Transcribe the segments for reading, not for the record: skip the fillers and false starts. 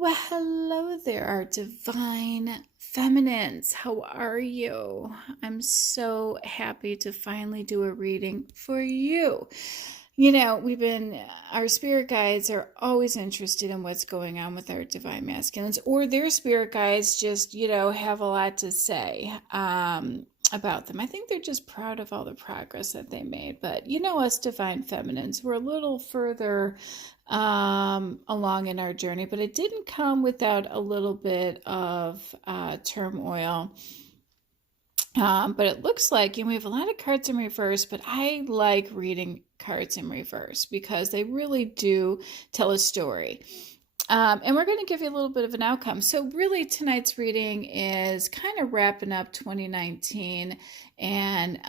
Well, hello there, our divine feminines. How are you? I'm so happy to finally do a reading for you. Our spirit guides are always interested in what's going on with our divine masculines, or their spirit guides just, have a lot to say about them. I think they're just proud of all the progress that they made. But us divine feminines, we're a little further along in our journey, but it didn't come without a little bit of turmoil. But it looks like, we have a lot of cards in reverse, but I like reading cards in reverse because they really do tell a story. And we're going to give you a little bit of an outcome. So really tonight's reading is kind of wrapping up 2019 and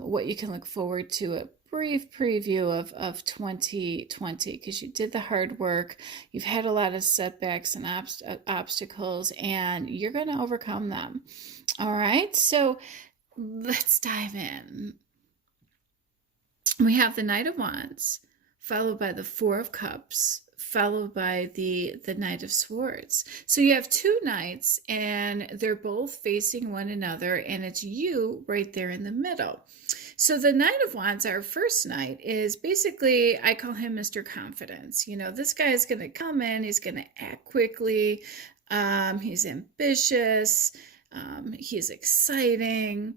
what you can look forward to, a brief preview of 2020, because you did the hard work. You've had a lot of setbacks and obstacles, and you're going to overcome them. All right, so let's dive in. We have the Knight of Wands, followed by the Four of Cups, followed by the Knight of Swords. So you have two knights, and they're both facing one another, and it's you right there in the middle. So the Knight of Wands, our first knight, is basically, I call him Mr. Confidence. This guy is going to come in, he's going to act quickly, he's ambitious, he's exciting,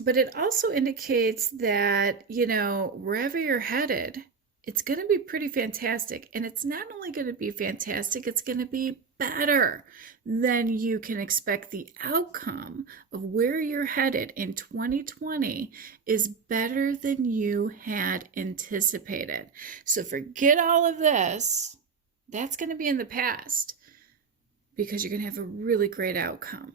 but it also indicates that, wherever you're headed, it's going to be pretty fantastic. And it's not only going to be fantastic, it's going to be better than you can expect. The outcome of where you're headed in 2020 is better than you had anticipated. So forget all of this. That's going to be in the past, because you're going to have a really great outcome.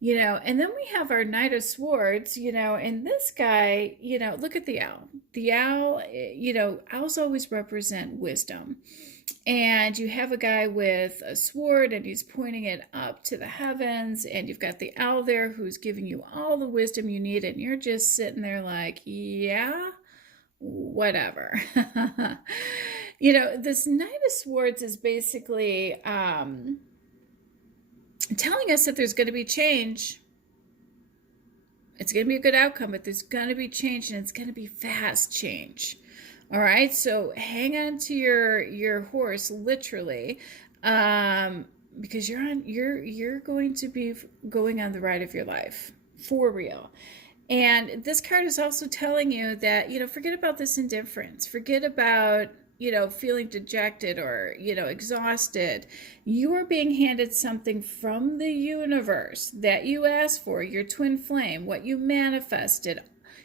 And then we have our Knight of Swords, and this guy, look at the owl. The owl, owls always represent wisdom. And you have a guy with a sword, and he's pointing it up to the heavens, and you've got the owl there who's giving you all the wisdom you need, and you're just sitting there like, yeah, whatever. This Knight of Swords is basically telling us that there's going to be change. It's going to be a good outcome, but there's going to be change, and it's going to be fast change. All right, so hang on to your horse, literally, because you're going to be going on the ride of your life, for real. And this card is also telling you that, forget about this indifference. Forget about, feeling dejected or, exhausted. You are being handed something from the universe that you asked for, your twin flame, what you manifested,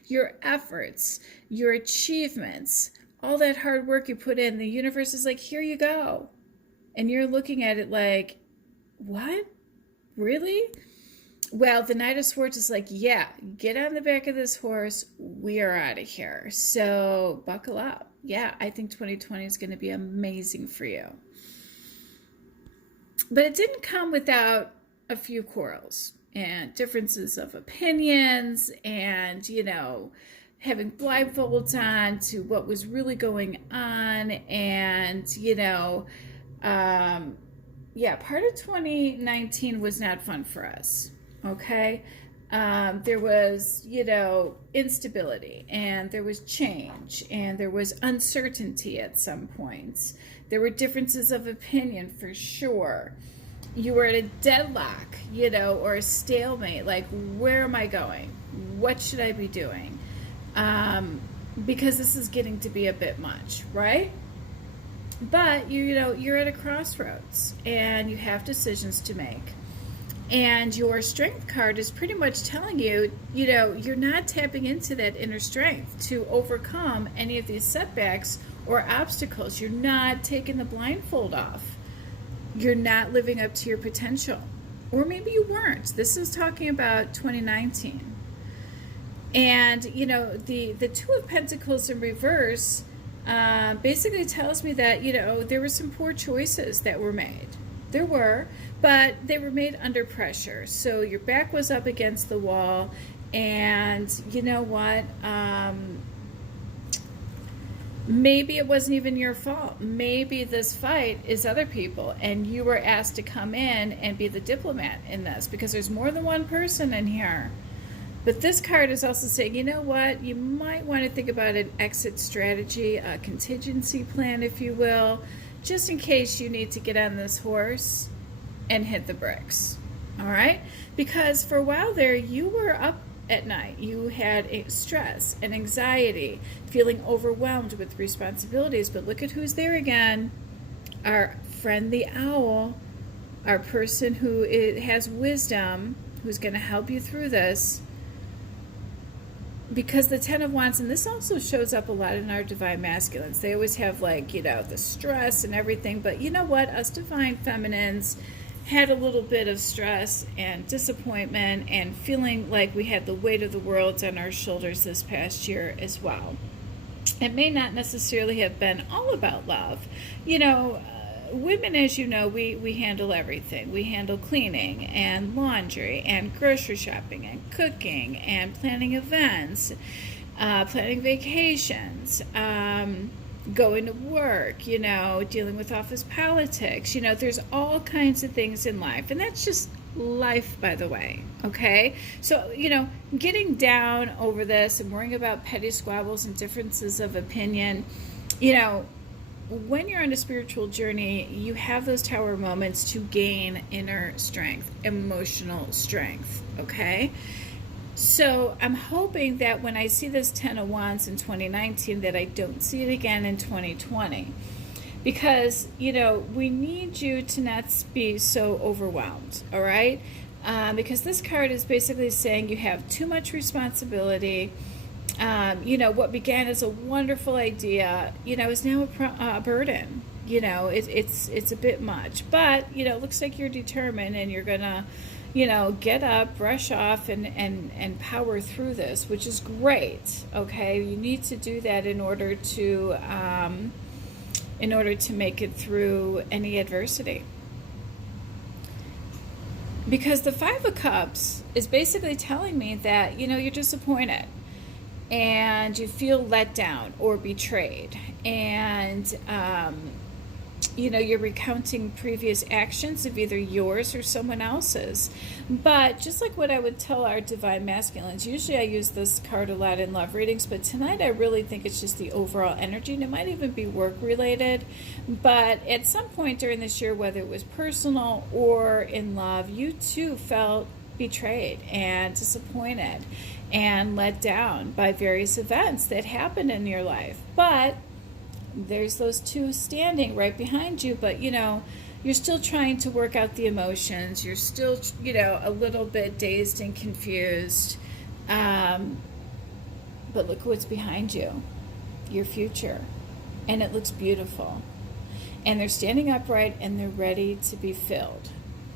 your efforts, your achievements, all that hard work you put in. The universe is like, here you go. And you're looking at it like, what? Really? Well, the Knight of Swords is like, yeah, get on the back of this horse. We are out of here. So buckle up. Yeah, I think 2020 is going to be amazing for you. But it didn't come without a few quarrels and differences of opinions and, having blindfolds on to what was really going on. And, part of 2019 was not fun for us. Okay. There was, instability, and there was change, and there was uncertainty at some points. There were differences of opinion for sure. You were at a deadlock, or a stalemate. Like, where am I going? What should I be doing? Because this is getting to be a bit much, right? But, you're at a crossroads, and you have decisions to make. And your strength card is pretty much telling you, you're not tapping into that inner strength to overcome any of these setbacks or obstacles. You're not taking the blindfold off. You're not living up to your potential. Or maybe you weren't. This is talking about 2019. And, the Two of Pentacles in reverse basically tells me that, there were some poor choices that were made. There were, but they were made under pressure. So your back was up against the wall, and you know what? Maybe it wasn't even your fault. Maybe this fight is other people, and you were asked to come in and be the diplomat in this, because there's more than one person in here. But this card is also saying, you know what, you might want to think about an exit strategy, a contingency plan, if you will, just in case you need to get on this horse and hit the bricks. All right? Because for a while there, you were up at night. You had stress and anxiety, feeling overwhelmed with responsibilities. But look at who's there again. Our friend the owl, our person who has wisdom, who's going to help you through this. Because the Ten of Wands, and this also shows up a lot in our divine masculines, they always have, like, the stress and everything. But you know what? Us divine feminines had a little bit of stress and disappointment and feeling like we had the weight of the world on our shoulders this past year as well. It may not necessarily have been all about love. Women, as you know, we handle everything. We handle cleaning and laundry and grocery shopping and cooking and planning events, planning vacations, going to work, dealing with office politics. There's all kinds of things in life. And that's just life, by the way. Okay? So, getting down over this and worrying about petty squabbles and differences of opinion, when you're on a spiritual journey, you have those tower moments to gain inner strength, emotional strength, okay? So I'm hoping that when I see this Ten of Wands in 2019, that I don't see it again in 2020. Because, we need you to not be so overwhelmed, all right? Because this card is basically saying you have too much responsibility. What began as a wonderful idea, is now a burden. It's a bit much. But, it looks like you're determined and you're going to, get up, brush off, and power through this, which is great, okay? You need to do that in order to make it through any adversity. Because the Five of Cups is basically telling me that, you're disappointed. And you feel let down or betrayed, and you're recounting previous actions of either yours or someone else's. But just like what I would tell our divine masculines, usually I use this card a lot in love readings, but tonight I really think it's just the overall energy, and it might even be work related. But at some point during this year, whether it was personal or in love, you too felt betrayed and disappointed and let down by various events that happened in your life. But there's those two standing right behind you, but you're still trying to work out the emotions. You're still a little bit dazed and confused, but look what's behind you, your future, and it looks beautiful, and they're standing upright and they're ready to be filled.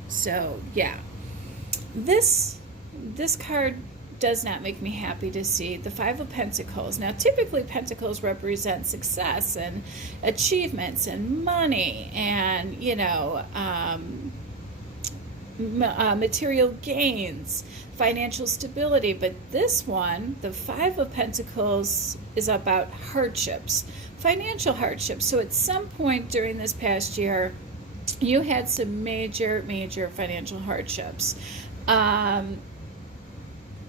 So yeah, this card does not make me happy to see the Five of Pentacles. Now, typically Pentacles represent success and achievements and money and, material gains, financial stability. But this one, the Five of Pentacles, is about hardships, financial hardships. So at some point during this past year, you had some major financial hardships.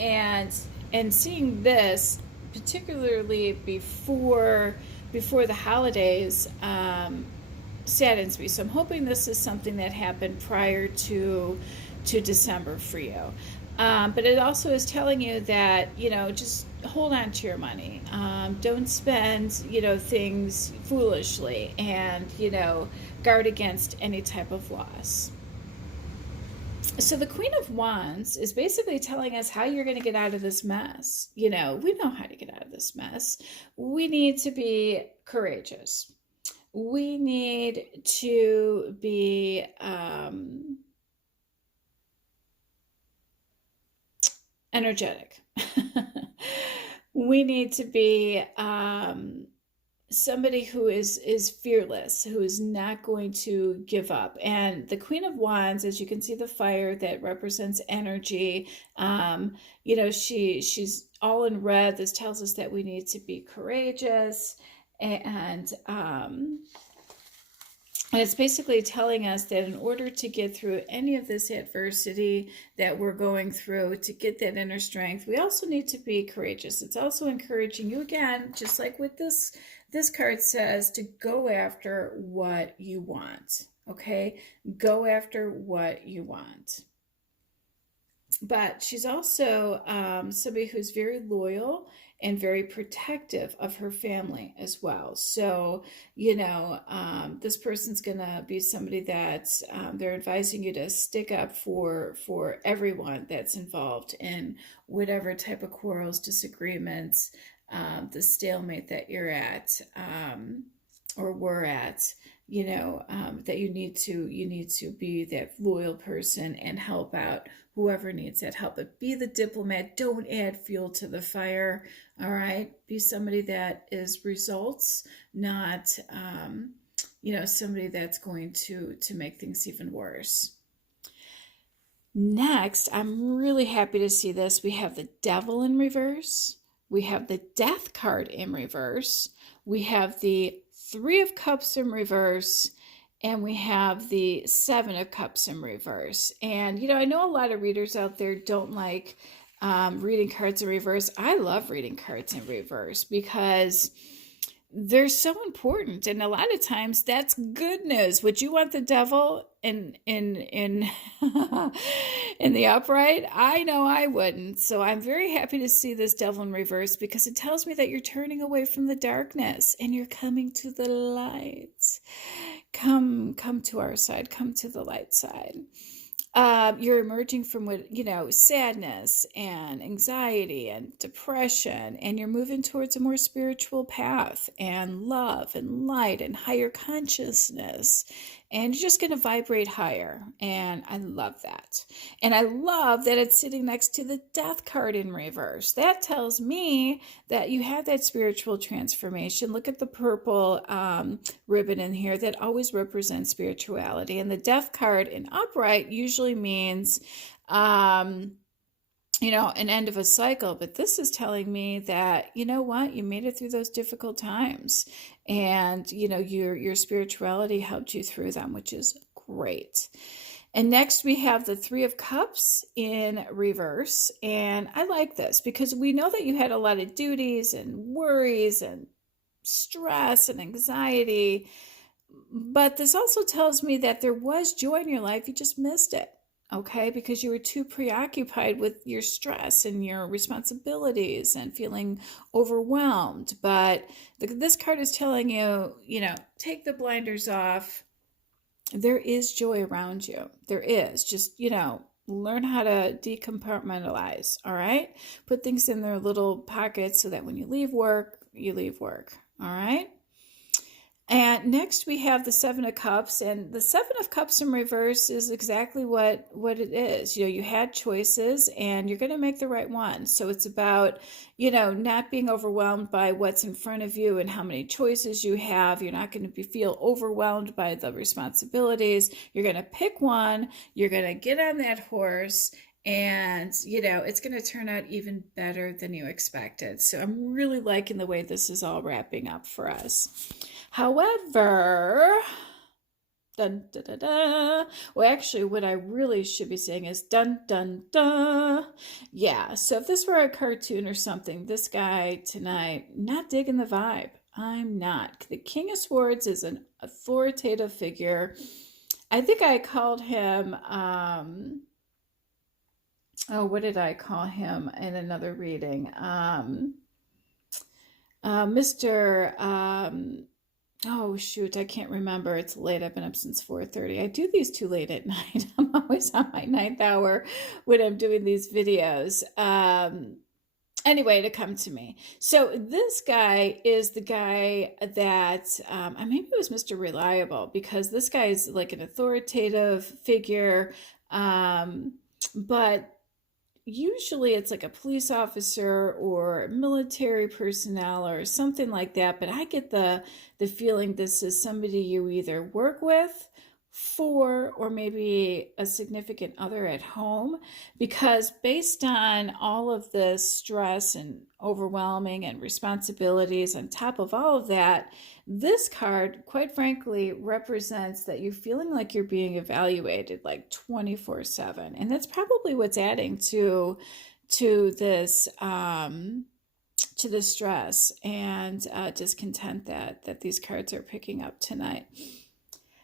And seeing this, particularly before the holidays, saddens me. So I'm hoping this is something that happened prior to December for you. But it also is telling you that, just hold on to your money. Don't spend, things foolishly, and, guard against any type of loss. So the Queen of Wands is basically telling us how you're going to get out of this mess. We know how to get out of this mess. We need to be courageous. We need to be energetic. We need to be somebody who is fearless, who is not going to give up. And the Queen of Wands, as you can see, the fire that represents energy, she's all in red. This tells us that we need to be courageous And it's basically telling us that in order to get through any of this adversity that we're going through, to get that inner strength, we also need to be courageous. It's also encouraging you, again, just like with this card says, to go after what you want. Okay? Go after what you want. But she's also somebody who's very loyal and very protective of her family as well. So, this person's going to be somebody that they're advising you to stick up for everyone that's involved in whatever type of quarrels, disagreements, the stalemate that you're at, or were at. That you need to be that loyal person and help out whoever needs that help. But be the diplomat. Don't add fuel to the fire. All right. Be somebody that is results, not somebody that's going to make things even worse. Next, I'm really happy to see this. We have the Devil in reverse. We have the Death card in reverse. We have the Three of Cups in reverse, and we have the Seven of Cups in reverse. And, I know a lot of readers out there don't like reading cards in reverse. I love reading cards in reverse because they're so important, and a lot of times that's good news. Would you want the Devil in in the upright? I know I wouldn't. So I'm very happy to see this Devil in reverse because it tells me that you're turning away from the darkness and you're coming to the light. Come to our side. Come to the light side. You're emerging from sadness and anxiety and depression, and you're moving towards a more spiritual path and love and light and higher consciousness, and you're just going to vibrate higher. And I love that. And I love that it's sitting next to the Death card in reverse. That tells me that you have that spiritual transformation. Look at the purple ribbon in here that always represents spirituality. And the Death card in upright usually means an end of a cycle. But this is telling me that, you made it through those difficult times, and, your spirituality helped you through them, which is great. And next we have the Three of Cups in reverse. And I like this because we know that you had a lot of duties and worries and stress and anxiety. But this also tells me that there was joy in your life. You just missed it. Okay, because you were too preoccupied with your stress and your responsibilities and feeling overwhelmed. But this card is telling you, take the blinders off. There is joy around you. There is. Just, learn how to decompartmentalize. All right, put things in their little pockets so that when you leave work, you leave work. All right. And next we have the Seven of Cups, and the Seven of Cups in reverse is exactly what it is. You had choices and you're going to make the right one. So it's about, not being overwhelmed by what's in front of you and how many choices you have. You're not going to feel overwhelmed by the responsibilities. You're going to pick one. You're going to get on that horse. And, it's going to turn out even better than you expected. So I'm really liking the way this is all wrapping up for us. However, dun, da, da, da. Well, actually, what I really should be saying is dun, dun, dun. Yeah, so if this were a cartoon or something, this guy tonight, not digging the vibe. I'm not. The King of Swords is an authoritative figure. I think I called him... what did I call him in another reading? Mr. Oh, shoot, I can't remember. It's late. I've been up since 4:30. I do these too late at night. I'm always on my ninth hour when I'm doing these videos. Anyway, to come to me. So this guy is the guy that, maybe it was Mr. Reliable, because this guy is like an authoritative figure, but usually it's like a police officer or military personnel or something like that. But I get the feeling this is somebody you either work with, for, or maybe a significant other at home, because based on all of this stress and overwhelming and responsibilities on top of all of that, this card, quite frankly, represents that you're feeling like you're being evaluated like 24/7. And that's probably what's adding to the stress and discontent that these cards are picking up tonight.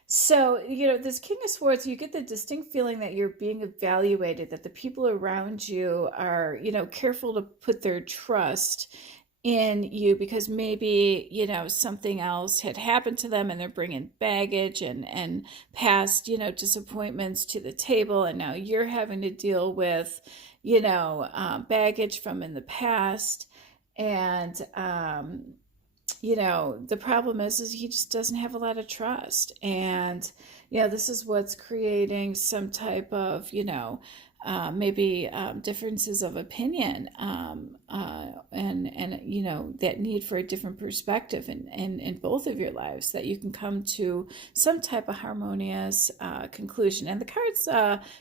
So, this King of Swords, you get the distinct feeling that you're being evaluated, that the people around you are, careful to put their trust in you because maybe, something else had happened to them and they're bringing baggage and past, disappointments to the table. And now you're having to deal with, baggage from in the past. And, the problem is he just doesn't have a lot of trust. And, this is what's creating some type of, maybe differences of opinion and that need for a different perspective in both of your lives, that you can come to some type of harmonious conclusion. And the cards,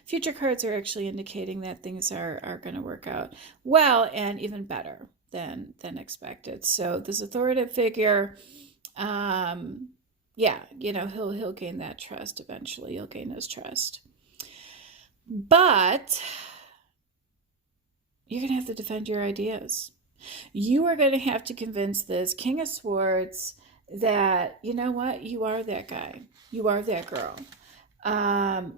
future cards are actually indicating that things are going to work out well and even better than expected. So this authoritative figure, he'll gain that trust eventually. You'll gain his trust. But you're going to have to defend your ideas. You are going to have to convince this King of Swords that, you know what, you are that guy. You are that girl.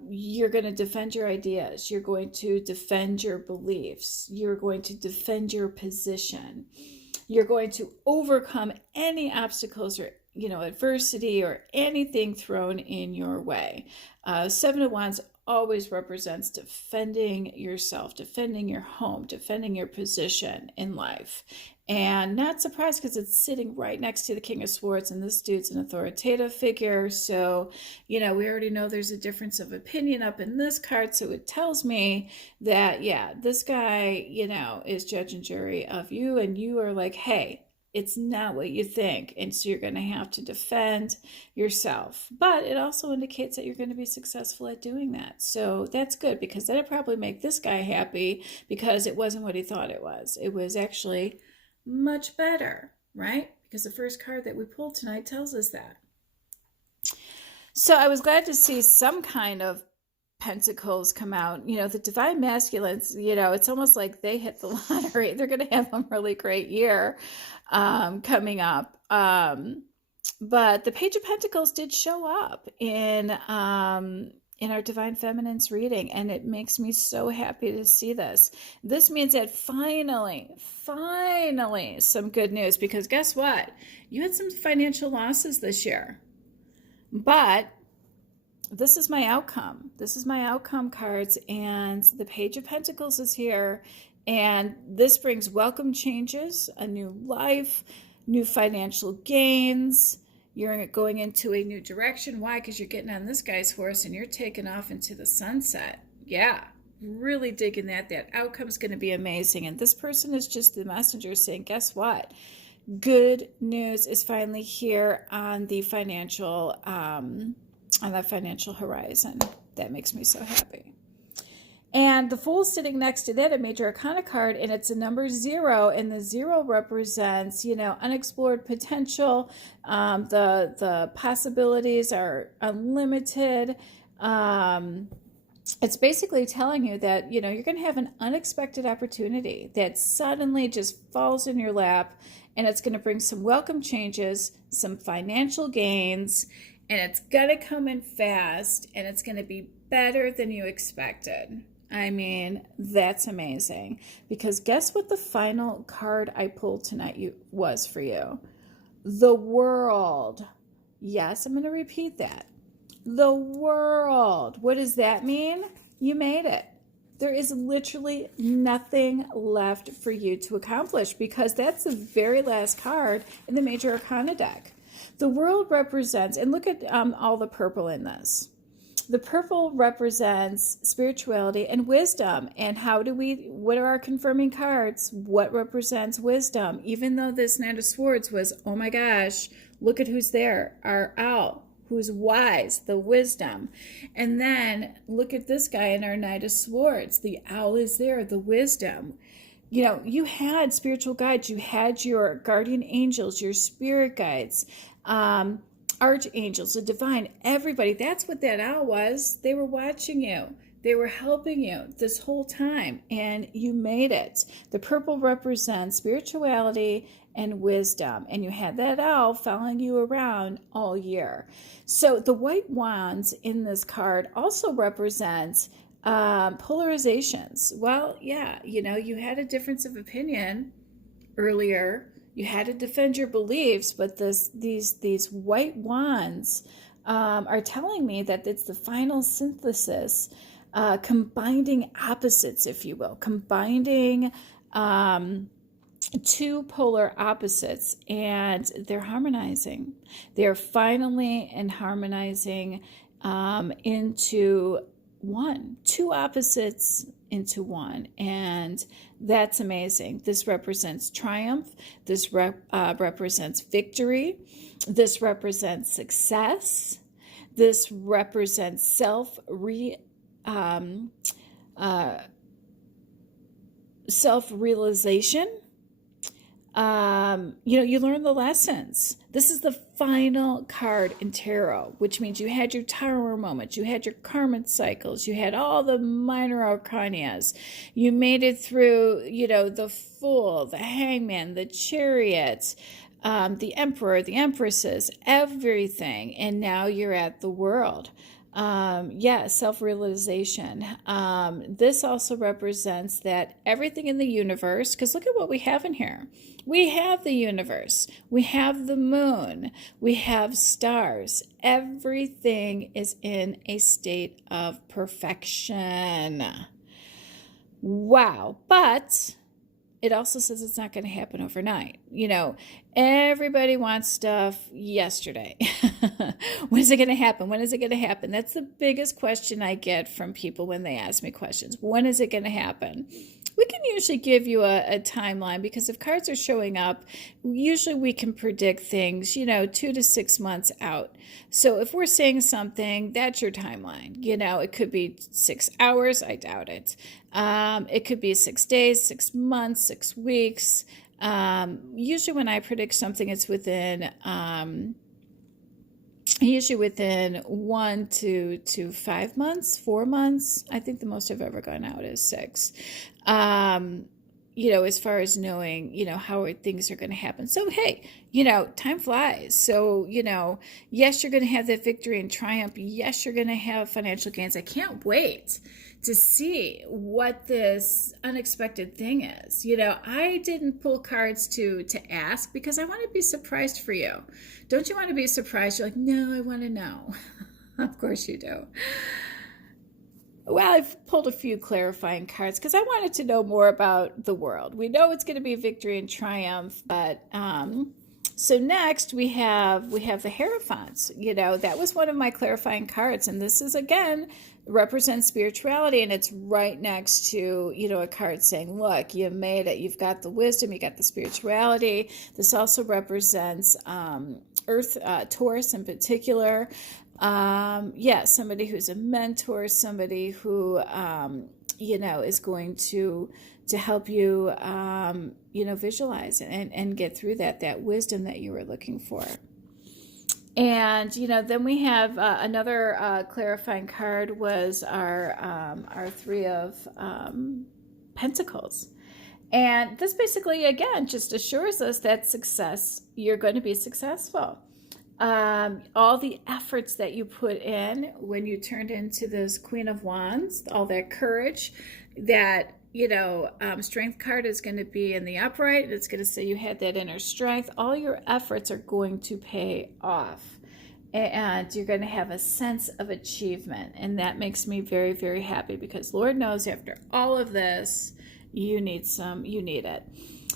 You're going to defend your ideas. You're going to defend your beliefs. You're going to defend your position. You're going to overcome any obstacles or adversity or anything thrown in your way. Seven of Wands always represents defending yourself, defending your home, defending your position in life. And not surprised because it's sitting right next to the King of Swords, and this dude's an authoritative figure. So, we already know there's a difference of opinion up in this card. So it tells me that, this guy, is judge and jury of you, and you are like, hey, it's not what you think. And so you're going to have to defend yourself. But it also indicates that you're going to be successful at doing that. So that's good, because that'll probably make this guy happy, because it wasn't what he thought it was. It was actually much better, right? Because the first card that we pulled tonight tells us that. So I was glad to see some kind of pentacles come out. The divine masculines, it's almost like they hit the lottery. They're going to have a really great year coming up. But the Page of Pentacles did show up in our Divine Feminine's reading, and it makes me so happy to see this. This means that finally, some good news, because guess what? You had some financial losses this year, but this is my outcome. This is my outcome cards, and the Page of Pentacles is here, and this brings welcome changes, a new life, new financial gains. You're going into a new direction. Why? Because you're getting on this guy's horse and you're taking off into the sunset. Yeah, really digging that. That outcome's going to be amazing. And this person is just the messenger saying, guess what? Good news is finally here on the financial horizon. That makes me so happy. And the Fool sitting next to that, a major arcana card, and it's a number 0, and the 0 represents, unexplored potential. The possibilities are unlimited. It's basically telling you that, you're going to have an unexpected opportunity that suddenly just falls in your lap, and it's going to bring some welcome changes, some financial gains, and it's going to come in fast, and it's going to be better than you expected. I mean, that's amazing. Because guess what the final card I pulled tonight was for you? The World. Yes, I'm going to repeat that. The World. What does that mean? You made it. There is literally nothing left for you to accomplish, because that's the very last card in the Major Arcana deck. The World represents, and look at all the purple in this. The purple represents spirituality and wisdom. And what are our confirming cards? What represents wisdom? Even though this Knight of Swords was, oh my gosh, look at who's there, our owl. who's wise, the wisdom. And then look at this guy in our Knight of Swords. The owl is there, the wisdom. You know, you had spiritual guides, you had your guardian angels, your spirit guides, archangels, the divine, everybody. That's what that owl was. They were watching you. They were helping you this whole time, and you made it. The purple represents spirituality and wisdom, and you had that owl following you around all year. So the white wands in this card also represents polarizations. Well, yeah, you know, you had a difference of opinion earlier. You had to defend your beliefs, but these white wands are telling me that it's the final synthesis, combining opposites, if you will, combining two polar opposites, and they're harmonizing. They're finally harmonizing into one, two opposites into one, and that's amazing. This represents triumph. This represents victory. This represents success. This represents self-realization. You know, you learn the lessons. This is the final card in tarot, which means you had your tower moments, you had your karmic cycles, you had all the minor arcanas. You made it through, you know, the Fool, the Hangman, the Chariot, the Emperor, the Empresses, everything. And now you're at the World. Self-realization. This also represents that everything in the universe, because look at what we have in here. We have the universe. We have the moon. We have stars. Everything is in a state of perfection. Wow. But it also says it's not going to happen overnight. You know, everybody wants stuff yesterday. When is it going to happen? When is it going to happen? That's the biggest question I get from people when they ask me questions. When is it going to happen? We can usually give you a timeline, because if cards are showing up, usually we can predict things, you know, 2 to 6 months out. So if we're saying something, that's your timeline. You know, it could be 6 hours. I doubt it. It could be 6 days, 6 months, 6 weeks. Usually when I predict something, it's within 1 to 5 months, 4 months. I think the most I've ever gone out is 6. You know, as far as knowing, you know, how things are going to happen. So, hey, you know, time flies. So, you know, yes, you're going to have that victory and triumph. Yes, you're going to have financial gains. I can't wait to see what this unexpected thing is. You know, I didn't pull cards to ask, because I want to be surprised for you. Don't you want to be surprised? You're like, no, I want to know. Of course you do. Well, I've pulled a few clarifying cards because I wanted to know more about the world. We know it's going to be victory and triumph, but so next we have the Hierophants. You know, that was one of my clarifying cards, and this is, again, represents spirituality, and it's right next to, you know, a card saying, look, you made it. You've got the wisdom, you got the spirituality. This also represents Earth, Taurus in particular. Somebody who's a mentor, somebody who, you know, is going to help you, you know, visualize and get through that wisdom that you were looking for. And, you know, then we have another clarifying card was our Three of Pentacles. And this basically, again, just assures us that success, you're going to be successful. All the efforts that you put in when you turned into this Queen of Wands, all that courage, that, you know, strength card is going to be in the upright. It's going to say you had that inner strength. All your efforts are going to pay off, and you're going to have a sense of achievement. And that makes me very, very happy, because Lord knows after all of this, you need it.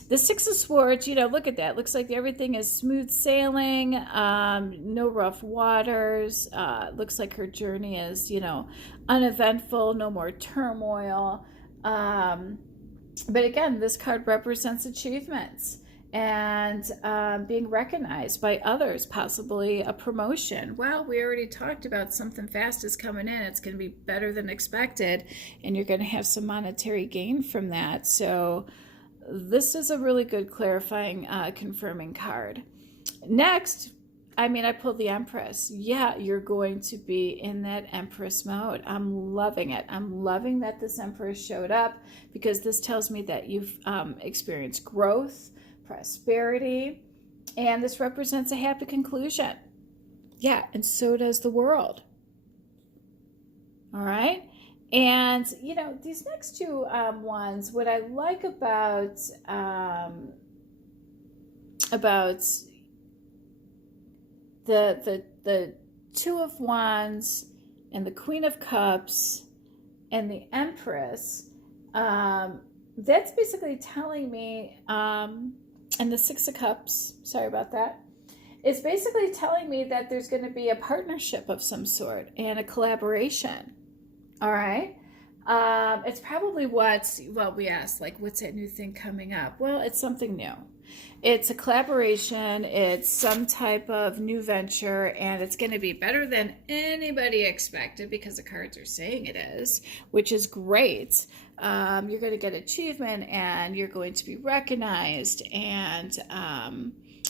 The Six of Swords, you know, look at that. Looks like everything is smooth sailing, no rough waters. Looks like her journey is, you know, uneventful, no more turmoil. But again, this card represents achievements. and being recognized by others, possibly a promotion. Well, we already talked about something fast is coming in. It's going to be better than expected, and you're going to have some monetary gain from that. So this is a really good clarifying, confirming card. Next, I pulled the Empress. Yeah, you're going to be in that Empress mode. I'm loving it. I'm loving that this Empress showed up, because this tells me that you've experienced growth, prosperity, and this represents a happy conclusion. Yeah, and so does the world. All right. And, these next two ones, what I like about the Two of Wands and the Queen of Cups and the Empress, that's basically telling me, and the Six of Cups, sorry about that, it's basically telling me that there's going to be a partnership of some sort and a collaboration. All right. It's probably we asked, like, what's that new thing coming up? Well, it's something new. It's a collaboration. It's some type of new venture, and it's going to be better than anybody expected, because the cards are saying it is, which is great. You're going to get achievement, and you're going to be recognized, and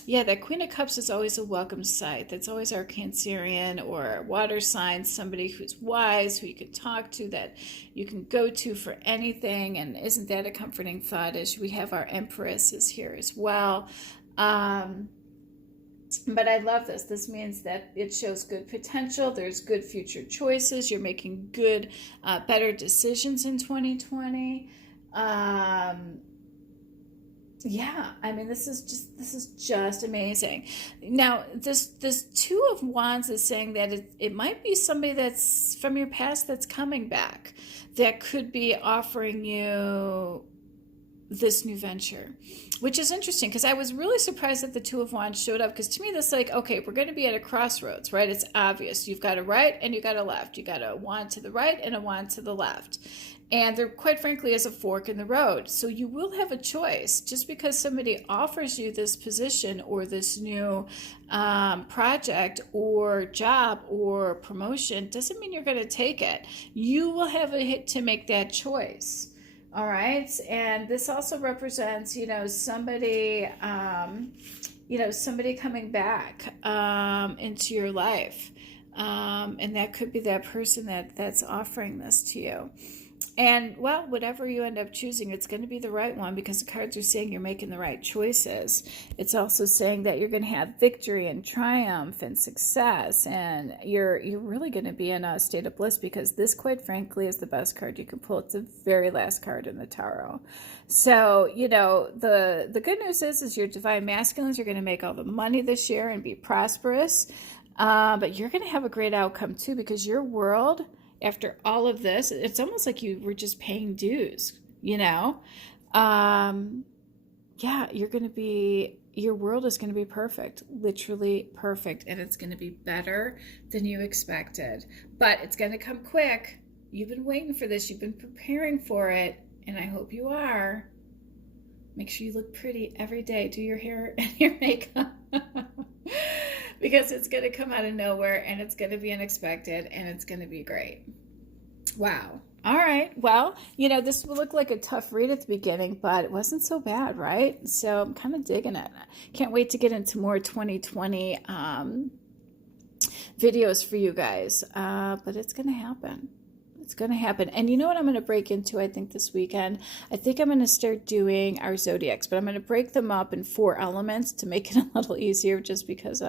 that Queen of Cups is always a welcome sight. That's always our Cancerian or water sign, somebody who's wise, who you can talk to, that you can go to for anything. And isn't that a comforting thought, as we have our Empress is here as well. But I love this. This means that it shows good potential. There's good future choices. You're making good, better decisions in 2020. This is just amazing. Now, this Two of Wands is saying that it might be somebody that's from your past that's coming back, that could be offering you this new venture, which is interesting, because I was really surprised that the Two of Wands showed up, because to me, this okay, we're going to be at a crossroads, right? It's obvious. You've got a right and you got a left. You got a wand to the right and a wand to the left. And there, quite frankly, is a fork in the road. So you will have a choice. Just because somebody offers you this position or this new project or job or promotion doesn't mean you're going to take it. You will have a hit to make that choice. All right. And this also represents, somebody, somebody coming back into your life. And that could be that person that's offering this to you. And, well, whatever you end up choosing, it's going to be the right one, because the cards are saying you're making the right choices. It's also saying that you're going to have victory and triumph and success, and you're really going to be in a state of bliss, because this, quite frankly, is the best card you can pull. It's the very last card in the tarot. So, the good news is your divine masculines are going to make all the money this year and be prosperous, but you're going to have a great outcome, too, because your world, after all of this, it's almost like you were just paying dues, your world is going to be perfect, literally perfect, and it's going to be better than you expected. But it's going to come quick. You've been waiting for this. You've been preparing for it, and I hope you are. Make sure you look pretty every day. Do your hair and your makeup. Because it's going to come out of nowhere, and it's going to be unexpected, and it's going to be great. Wow. All right. Well, this will look like a tough read at the beginning, but it wasn't so bad, right? So I'm kind of digging it. Can't wait to get into more 2020 videos for you guys, but it's going to happen. It's going to happen. And you know what I'm going to break into, I think, this weekend? I think I'm going to start doing our zodiacs, but I'm going to break them up in 4 elements to make it a little easier, just because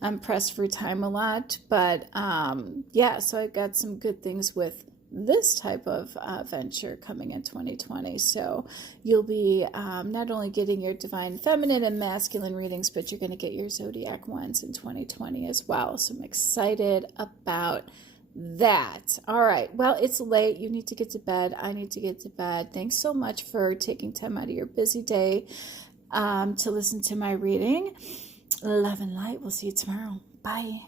I'm pressed for time a lot. But so I got some good things with this type of venture coming in 2020. So you'll be not only getting your divine feminine and masculine readings, but you're going to get your zodiac ones in 2020 as well. So I'm excited about that. All right. Well, it's late. You need to get to bed. I need to get to bed. Thanks so much for taking time out of your busy day to listen to my reading. Love and light. We'll see you tomorrow. Bye.